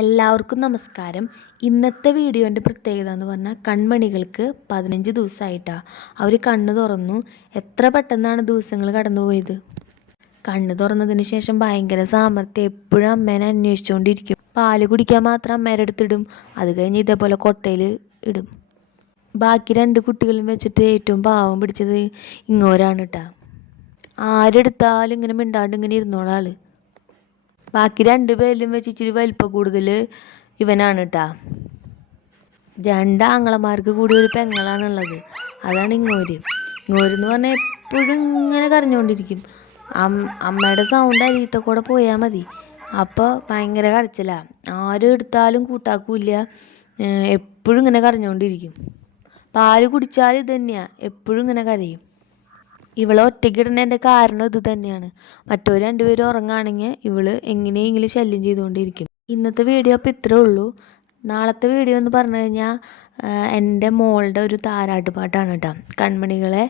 എല്ലാവർക്കും നമസ്കാരം. ഇന്നത്തെ വീഡിയോന്റെ പ്രത്യേകത എന്ന് പറഞ്ഞാൽ കൺമണികൾക്ക് പതിനഞ്ച് ദിവസമായിട്ടാണ് അവർ കണ്ണ് തുറന്നു. എത്ര പെട്ടെന്നാണ് ദിവസങ്ങൾ കടന്നുപോയത് കണ്ണ് തുറന്നതിന് ശേഷം ഭയങ്കര സാമർത്ഥ്യം എപ്പോഴും അമ്മേനെ അന്വേഷിച്ചുകൊണ്ടിരിക്കും പാൽ കുടിക്കാൻ മാത്രം അമ്മേരെ അടുത്തിടും അത് കഴിഞ്ഞ് ഇതേപോലെ കൊട്ടയിൽ ഇടും. ബാക്കി രണ്ട് കുട്ടികളും വെച്ചിട്ട് ഏറ്റവും പാവം പിടിച്ചത് ഇങ്ങോരാണ് കേട്ടോ ആരെടുത്താലും ഇങ്ങനെ മിണ്ടാണ്ട് ഇങ്ങനെ ഇരുന്നോളാൾ ബാക്കി രണ്ട് പേരിലും വെച്ച് ഇച്ചിരി വലിപ്പം കൂടുതൽ ഇവനാണ് കേട്ടാ രണ്ട് ആങ്ങളമാർക്ക് കൂടി ഒരു പെങ്ങളാണുള്ളത്. അതാണ് ഇങ്ങോര്. ഇങ്ങോര് എന്ന് പറഞ്ഞാൽ എപ്പോഴും ഇങ്ങനെ കരഞ്ഞുകൊണ്ടിരിക്കും അമ്മയുടെ സൗണ്ട് അരിയത്തെ കൂടെ പോയാൽ മതി. അപ്പോൾ ഭയങ്കര കരച്ചിലാണ് ആരും എടുത്താലും കൂട്ടാക്കൂല എപ്പോഴും ഇങ്ങനെ കരഞ്ഞുകൊണ്ടിരിക്കും പാൽ കുടിച്ചാൽ ഇത് തന്നെയാണ് എപ്പോഴും ഇങ്ങനെ കരയും. ഇവളെ ഒറ്റയ്ക്കിടുന്നതിന്റെ കാരണം ഇത് തന്നെയാണ്. മറ്റൊരു രണ്ടുപേരും ഉറങ്ങുകയാണെങ്കിൽ ഇവൾ എങ്ങനെയെങ്കിലും ശല്യം ചെയ്തുകൊണ്ടിരിക്കും. ഇന്നത്തെ വീഡിയോ അപ്പോൾ ഇത്രേ ഉള്ളൂ. നാളത്തെ വീഡിയോ എന്ന് പറഞ്ഞു കഴിഞ്ഞാൽ എന്റെ മോളുടെ ഒരു താരാട്ട് പാട്ടാണ് കേട്ടോ. കൺമണികളെ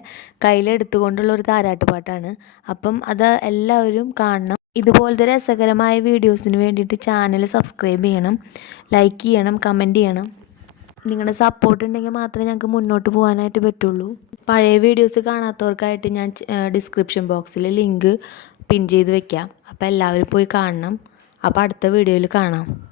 കയ്യിലെടുത്തുകൊണ്ടുള്ള ഒരു താരാട്ട് പാട്ടാണ്. അപ്പം അത് എല്ലാവരും കാണണം. ഇതുപോലത്തെ രസകരമായ വീഡിയോസിന് വേണ്ടിയിട്ട് ചാനൽ സബ്സ്ക്രൈബ് ചെയ്യണം. ലൈക്ക് ചെയ്യണം കമന്റ് ചെയ്യണം. നിങ്ങളുടെ സപ്പോർട്ട് ഉണ്ടെങ്കിൽ മാത്രമേ ഞങ്ങൾക്ക് മുന്നോട്ട് പോകാനായിട്ട് പറ്റുള്ളൂ. പഴയ വീഡിയോസ് കാണാത്തവർക്കായിട്ട് ഞാൻ ഡിസ്ക്രിപ്ഷൻ ബോക്സിൽ ലിങ്ക് പിൻ ചെയ്ത് വെക്കാം. അപ്പോൾ എല്ലാവരും പോയി കാണണം. അപ്പോൾ അടുത്ത വീഡിയോയിൽ കാണാം.